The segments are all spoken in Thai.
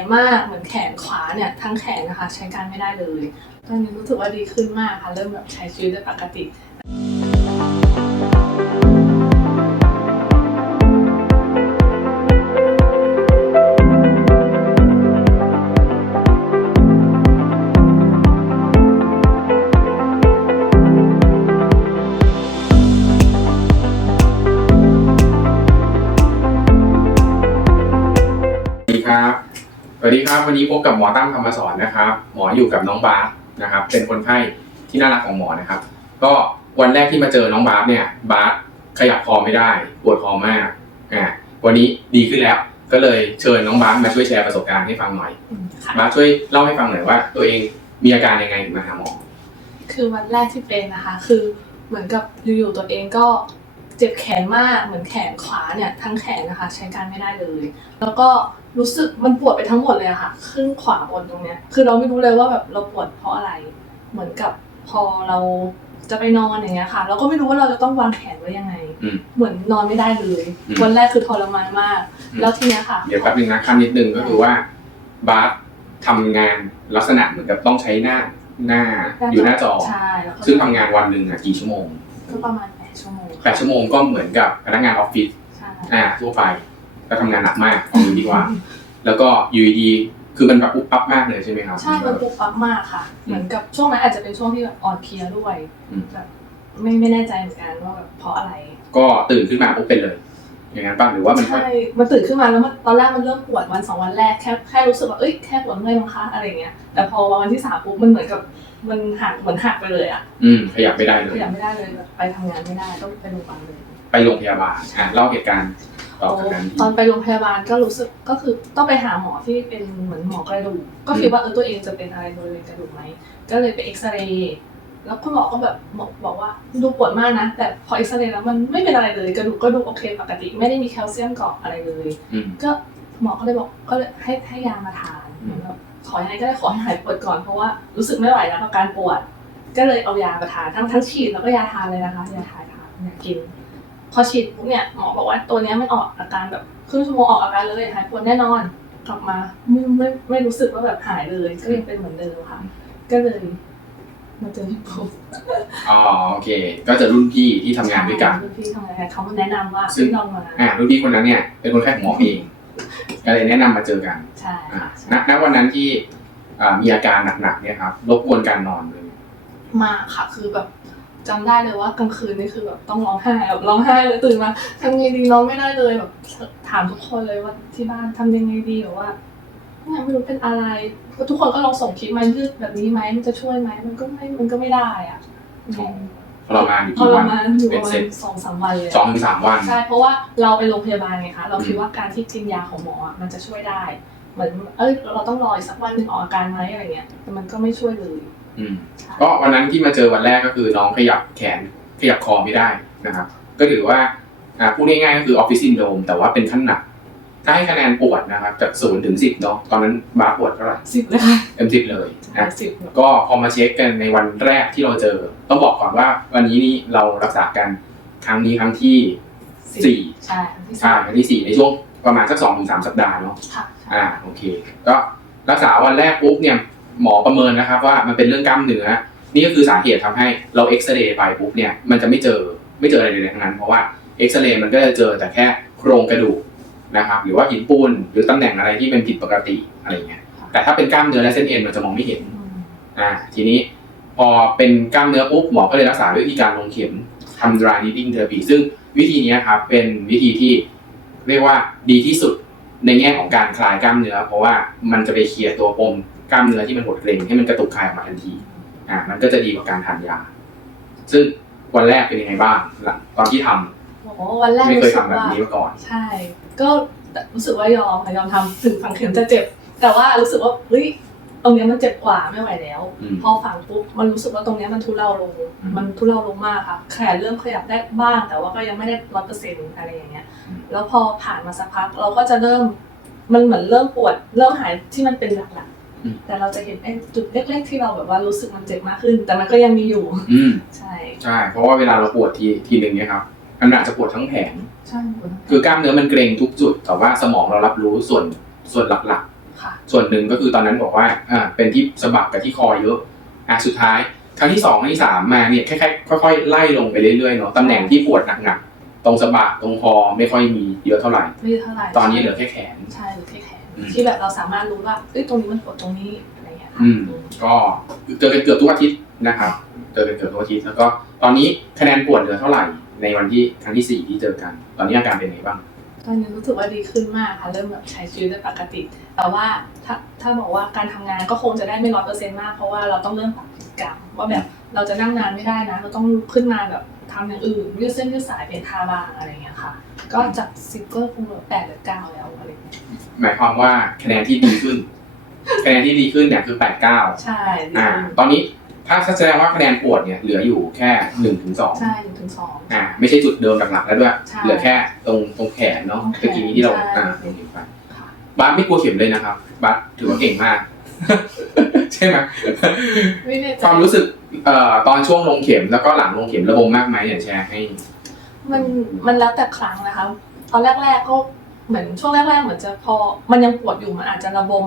งมากเหมือนแขนขวาเนี่ยทั้งแขนนะคะ ใช้การไม่ได้เลย ตอนนี้รู้สึกว่าดีขึ้นมากค่ะ เริ่มแบบใช้ชีวิตได้ปกติ วัสดีครับวันนี้พบกับหมอตั้มธรรมสอนนะครับ หมออยู่กับน้องบาสนะครับ เป็นคนไข้ที่น่ารักของหมอนะครับ ก็วันแรกที่มาเจอน้องบาสเนี่ย บาสขยับคอไม่ได้ปวดคอมากอ่าวันนี้ดีขึ้นแล้ว ก็เลยเชิญน้องบาสมาช่วยแชร์ประสบการณ์ให้ฟังหน่อยค่ะบาสช่วยเล่าให้ฟังหน่อยว่า ตัวเองมีอาการยังไงถึงมาหาหมอ คือวันแรกที่เป็นนะคะ คือเหมือนกับอยู่ๆตัวเองก็เจ็บแขนมากเหมือนแขนขวาเนี่ยทั้งแขนนะคะ ใช้การไม่ได้เลย แล้วก็ รู้สึกมันปวดไปทั้งหมดเลยอะค่ะครึ่งขวาบนตรงเนี้ย คือเราไม่รู้เลยว่าแบบเราปวดเพราะอะไร เหมือนกับพอเราจะไปนอนอย่างเงี้ยค่ะ เราก็ไม่รู้ว่าเราจะต้องวางแขนไว้ยังไง อืม เหมือนนอนไม่ได้เลย อืม วันแรกคือทรมานมากอืมแล้วทีเนี้ยค่ะ เดี๋ยวแป๊บนึงนะขั้นนิดนึงก็คือว่าบาสทำงานลักษณะเหมือนกับต้องใช้หน้าหน้าอยู่หน้าจอ ใช่แล้วก็ซึ่งทำงานวันหนึ่งอะกี่ชั่วโมงก็ประมาณแปดชั่วโมงแปดชั่วโมงก็เหมือนกับพนักงานออฟฟิศใช่ อ่าทั่วไป ก็ทำงานหนักมากเอางี้ดีกว่า แล้วก็อยู่ดีๆคือมันแบบปุ๊บปั๊บมากเลยใช่ไหมครับ ใช่มันปุ๊บปั๊บมากค่ะ เหมือนกับช่วงนั้นอาจจะเป็นช่วงที่แบบอ่อนเพลียด้วยอืม แบบไม่ไม่แน่ใจเหมือนกันว่าแบบเพราะอะไร ก็ตื่นขึ้นมาปุ๊บเป็นเลย อย่างนั้นป่ะหรือว่ามันใช่ มันตื่นขึ้นมาแล้วมันตอนแรกมันเริ่มปวดวันสองวันแรกแค่แค่รู้สึกว่าเอ้ยแค่ปวดเมื่อยมั้งคะอะไรเงี้ย แต่พอวันที่สามปุ๊บมันเหมือนกับมันหักเหมือนหักไปเลยอะอืม ขยับไม่ได้เลขย ยับไม่ได้เลยแบบไปทำงานไม่ได้ต้องไปโรงพยาบาลเลย ไปโรงพยาบาลอะเล่าเหตุการณ์ ต่อจากนั้นตอนไปโรงพยาบาลก็รู้สึกก็คือต้องไปหาหมอที่เป็นเหมือนหมอกระดูกก็คิดว่าเออตัวเองจะเป็นอะไรบริเวณกระดูกไหมก็เลยไปเอ็กซเรย์แล้วคุณหมอก็แบบบอกบอกว่าดูปวดมากนะ แต่พอเอ็กซเรย์แล้วมันไม่เป็นอะไรเลยกระดูกก็ดูโอเคปกติ ไม่ได้มีแคลเซียมเกาะอะไรเลยอืมก็หมอก็เลยบอกก็เลยให้ให้ยามาทานอืมเหมือนแบบขอยังไงก็ได้ขอให้หายปวดก่อนเพราะว่ารู้สึกไม่ไหวแล้วกับการปวด ก็เลยเอายามาทานทั้งทั้งฉีดแล้วก็ยาทานเลยนะคะยาทานทานยากิน พอฉีดปุ๊บเนี่ยหมอบอกว่าตัวเนี้ยมันออกอาการแบบครึ่งชั่วโมงออกอาการเลยหายปวดแน่นอน กลับมาไม่ไม่ไม่รู้สึกว่าแบบหายเลยก็ยังเป็นเหมือนเดิมค่ะ ก็เลยมาเจอพี่ปุ๊บอ๋อโอเค ก็เจะรุ่นพี่ที่ทำงานด้วยกันรุ่พี่ทำงานกันเขามาแนะนำว่าซึ่งให้ลองมาอ่ารุ่นพี่คนนั้นเนี่ยเป็นคนไข้ของหมอเองก็เลยแนะนำมาเจอกันใช่อ่าค่ะใช่ณณวันนั้นที่อ่ามีอาการหนักๆเนี่ยครับรบกวนการนอนเลย มากค่ะคือแบบ จำได้เลยว่ากลางคืนนี่คือแบบต้องร้องไห้แบบร้องไห้เลยตื่นมาทำยังไงดีนอนไม่ได้เลยแบบถามทุกคนเลยว่าที่บ้านทำยังไงดีแบบว่าเนี่ยไม่รู้เป็นอะไรก็ทุกคนก็ลองส่งคลิปมายืดแบบนี้ไหมมันจะช่วยไหมมันก็ไม่มันก็ไม่ได้อะอ๋อทรมานอยู่ทกี่รวันมานอยู่ปเป็นระมาเซ็ณตสองสามวันเลยสองถึงสามวันใช่เพราะว่าเราไปโรงพยาบาลไงคะเราคิดอืมว่าการที่กินยาของหมออะมันจะช่วยได้ เหมือนเอ้ยเราต้องรออีกสักวันหนึ่งออกอาการไหมอะไรเงี้ยแต่มันก็ไม่ช่วยเลยอืม ก็วันนั้นที่มาเจอวันแรกก็คือน้องขยับแขนขยับคอไม่ได้นะครับ ก็ถือว่าอ่าพูดง่ายๆก็คือออฟฟิศซินโดมแต่ว่าเป็นขั้นหนัก ถ้าให้คะแนนปวดนะครับจากศูนย์ถึงสิบเนาะตอนนั้นบาสปวดเท่าไหร่สิบเลยค่ะเต็มสิบเลยนะสิบก็พอมาเช็คกันในวันแรกที่เราเจอ ต้องบอกก่อนว่าวันนี้นี่เรารักษากันครั้งนี้ครั้งที่สี่ใช่ที่อ่าสี่ครั้งที่สี่ในช่วงประมาณสักสองถึงสามสัปดาห์เนาะค่ะอ่าโอเค ก็รักษาวันแรกปุ๊บเนี่ย หมอประเมินนะครับว่ามันเป็นเรื่องกล้ามเนื้อ นี่ก็คือสาเหตุทำให้เราเอ็กซเรย์ไปปุ๊บเนี่ยมันจะไม่เจอไม่เจออะไรเลยทั้งนั้น เพราะว่าเอ็กซเรย์มันก็จะเจอแต่แค่โครงกระดูกนะครับหรือว่าหินปูนหรือตำแหน่งอะไรที่เป็นผิดปกติอะไรเงี้ยแต่ถ้าเป็นกล้ามเนื้อและเส้นเอ็นมันจะมองไม่เห็นอ่าทีนี้พอเป็นกล้ามเนื้อปุ๊บหมอก็เลยรักษาด้วยวิธีการลงเข็มทำ dry needling therapy ซึ่งวิธีนี้ครับเป็นวิธีที่เรียกว่าดีที่สุดในแง่ของการคลายกล้ามเนื้อ เพราะว่ามันจะไปเคลียร์ตัวปม กล้ามเนื้อที่มันหดเกร็งให้มันกระตุกคลายออกมาทันที อ่า มันก็จะดีกว่าการทานยา ซึ่งวันแรกเป็นยังไงบ้างหลังตอนที่ทำโอ้โหวันแรกไม่เคยรู้สึกทำแบบว่านี้มาก่อน ใช่ ก็รู้สึกว่ายอมค่ะยอมทำถึงฝังเข็มจะเจ็บ แต่ว่ารู้สึกว่าเฮ้ยตรงเนี้ยมันเจ็บกว่าไม่ไหวแล้วอืมพอฝังปุ๊บมันรู้สึกว่าตรงเนี้ยมันทุเลาลงอืมมันทุเลาลงมากค่ะแขนเริ่มขยับได้บ้างแต่ว่าก็ยังไม่ได้ร้อยเปอร์เซ็นต์อะไรอย่างเงี้ยอืมแล้วพอผ่านมาสักพักเราก็จะเริ่มมันเหมือนเริ่มปวดเริ่มหายที่มันเป็นหลักอืมๆ แต่เราจะเห็นไอ้จุดเล็กๆที่เราแบบว่ารู้สึกมันเจ็บมากขึ้น แต่มันก็ยังมีอยู่อืมใช่ใช่ เพราะว่าเวลาเราปวดทีทีหนึ่งเนี่ยครับมันอาจจะปวดทั้งแผงใช่ปวดคือกล้ามเนื้อมันเกร็งทุกจุด แต่ว่าสมองเรารับรู้ส่วนส่วนหลักค่ะส่วนหนึ่งก็คือตอนนั้นบอกว่าอ่าเป็นที่สะบักกับที่คอเยอะอะสุดท้าย ครั้งที่สองครั้งที่สามมาเนี่ยค่อยๆค่อยๆไล่ลงไปเรื่อยๆเนาะตำแหน่งที่ปวดหนักๆตรงสะบักตรงคอไม่ค่อยมีเยอะเท่าไหร่ ไม่เท่าไหร่ตอนนี้เหลือแค่แขน ใช่เหลือแค่แขนอืม ที่แบบเราสามารถรู้ว่าเอ้ยตรงนี้มันปวดตรงนี้อะไรอย่างเงี้ยค่ะอืมก็เจอกันเกือบทุกอาทิตย์นะครับเจอกันเกือบทุกอาทิตย์แล้วก็ตอนนี้คะแนนปวดเหลือเท่าไหร่ในวันที่ครั้งที่สี่ที่เจอกัน ตอนนี้อาการเป็นไงบ้างตอนนี้รู้สึกว่าดีขึ้นมากค่ะ เริ่มแบบใช้ชีวิตได้ปกติ แต่ว่าถ้าถ้าบอกว่าการทำงานก็คงจะได้ไม่ร้อยเปอร์เซ็นต์มากเพราะว่าเราต้องเริ่มปรับพฤติกรรมว่าแบบเราจะนั่งนานไม่ได้นะ เราต้องลุกขึ้นมาแบบ ทำอย่างอื่นยืดเส้นยืดสายเป็นท่าบางอะไรอย่างเงี้ยค่ะ ก็จากสิบก็คงเหลือแปดหรือเก้าแล้วอะไรอย่างเงี้ยหมายความว่าคะแนนที่ดีขึ้นคะแนนที่ดีขึ้นเนี่ยคือแปดเก้าใช่ดีอ่าขึ้นตอนนี้ถ้าแสดงว่าคะแนนปวดเนี่ยเหลืออยู่แค่หนึ่งถึงสองใช่หนึ่งถึงสองอ่าไม่ใช่จุดเดิมหลักๆแล้วด้วยใช่เหลือแค่ตรงตรงแขนเนาะตรงแขนตะกี้นี้ที่เราใช่อ่าตรงนี้ไปค่ะบาสไม่กลัวเข็มเลยนะครับบาสถือว่าเก่งมาก ใช่ไหมไม่แน่ใจความรู้สึกเอ่อตอนช่วงลงเข็มแล้วก็หลังลงเข็มระบมมากไหมเนี่ยแชร์ให้ มันมันแล้วแต่ครั้งนะคะตอนแรก ๆก็เหมือนช่วงแรกๆเหมือนจะพอ มันยังปวดอยู่มันอาจจะระบม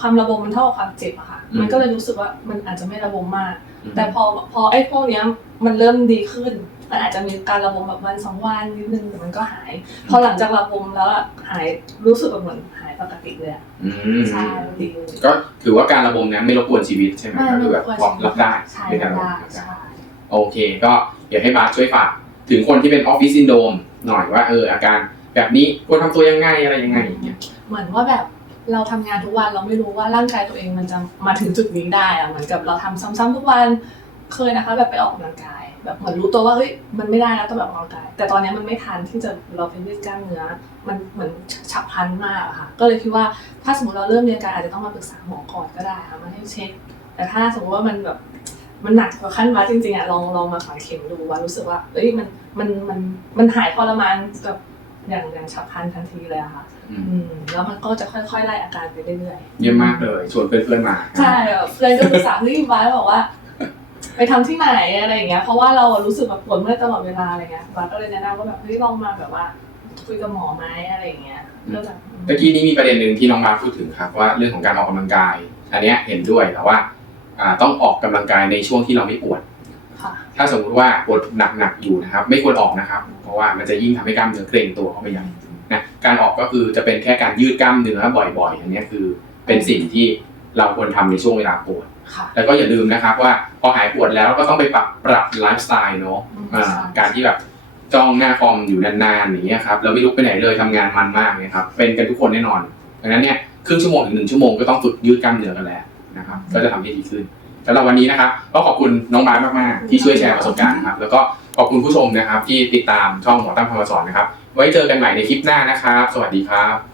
ความระบมมันเท่ากับความเจ็บอะค่ะ อืม มันก็เลยรู้สึกว่ามันอาจจะไม่ระบมมากอืมแต่พอพอไอ้พวกเนี้ยมันเริ่มดีขึ้น มันอาจจะมีการระบมแบบวันสองวันนิดนึงแต่มันก็หาย พอหลังจากระบมแล้วอะหายรู้สึกแบบเหมือนหายปกติเลยอะอืมใช่ดีเลยก็ถือว่าการระบมเนี่ยไม่รบกวนชีวิตใช่ไหมไม่ก็ไม่คือรแบบกวนพอรับได้ใช่ในการรับระบได้มรับได้ใช่ โอเค ก็เดี๋ยวให้บาสช่วยฝากถึงคนที่เป็นออฟฟิศซินโดรมหน่อยว่าเอออาการแบบนี้ควรทำตัวยังไงอะไรยังไงอย่างเงี้ย เหมือนว่าแบบเราทำงานทุกวันเราไม่รู้ว่าร่างกายตัวเองมันจะมาถึงจุดนี้ได้อะเหมือนกับเราทำซ้ำๆทุกวันเคยนะคะ แบบไปออกกำลังกาย แบบเหมือนรู้ตัวว่าเฮ้ยมันไม่ได้แล้วต้องแบบออกกำลังกายแต่ตอนนี้มันไม่ทันที่จะเราเป็นยืดกล้ามเนื้อมันเหมือนฉับพลันมากอะค่ะ ก็เลยคิดว่าถ้าสมมติเราเริ่มเรียนการอาจจะต้องมาปรึกษาหมอก่อนก็ได้ค่ะมาให้เช็ค แต่ถ้าสมมติว่ามันแบบมันหนักกว่าขั้นวัดจริงๆอะลองลองมาฝังเข็มดูว่ารู้สึกว่าเอ้ยมันมันมันมันหายทรมานแบบอย่างอย่างฉับพลันทันทีเลยอะค่ะอืมอืมแล้วมันก็จะค่อยๆไล่อาการไปเรื่อยเยี่ยมมากเลยชวนเพื่อนๆมาๆใช่แบบเพื่อนก็ปรึกษาเฮ้ยบ้าสบอกว่า ไปทำที่ไหนอะไรอย่างเงี้ยเพราะว่าเรารู้สึกแบบปวดเมื่อยตลอดเวลาอะไรเงี้ยบ้าสก็เลยแนะนำว่าแบบเฮ้ยลองมาแบบว่า คุยกับหมอไหมอะไรอย่างเงี้ยก็แบบเมื่อกี้นี้มีประเด็นหนึ่งที่น้องบาสพูดถึงครับว่าเรื่องของการออกกำลังกาย อันเนี้ยเห็นด้วยแต่ว่าอ่าต้องออกกำลังกายในช่วงที่เราไม่ปวด ค่ะถ้าสมมุติว่าปวดหนักๆอยู่นะครับ ไม่ควรออกนะครับ เพราะว่ามันจะยิ่งทำให้กล้ามเนื้อเกร็งตัวเข้าไปใหญ่นะการออกก็คือจะเป็นแค่การยืดกล้ามเนื้อบ่อยๆอันเนี้ยคือเป็นสิ่งที่เราควรทำในช่วงเวลาปวดค่ะ แล้วก็อย่าลืมนะครับว่าพอหายปวดแล้วก็ต้องไปปรับปรับไลฟ์สไตล์เนาะอืมอ่าใช่การที่แบบจ้องหน้าคอมอยู่นานๆอย่างเงี้ยครับแล้วไม่ลุกไปไหนเลยทำงานมันมากเนี่ยครับเป็นกันทุกคนแน่นอนดังนั้นเนี่ยครึ่งชั่วโมงถึงหนึ่งชั่วโมงก็ต้องฝึกยืดกล้ามเนื้อกันแล้วนะครับก็จะทำให้ดีขึ้นสำหรับวันนี้นะครับก็ขอบคุณน้องบาสมากๆ ที่ช่วยแชร์ประสบการณ์นะครับแล้วก็ขอบคุณผู้ชมนะครับที่ติดตามช่องหมอตั้มพมสอนนะครับ ไว้เจอกันใหม่ในคลิปหน้านะครับ สวัสดีครับ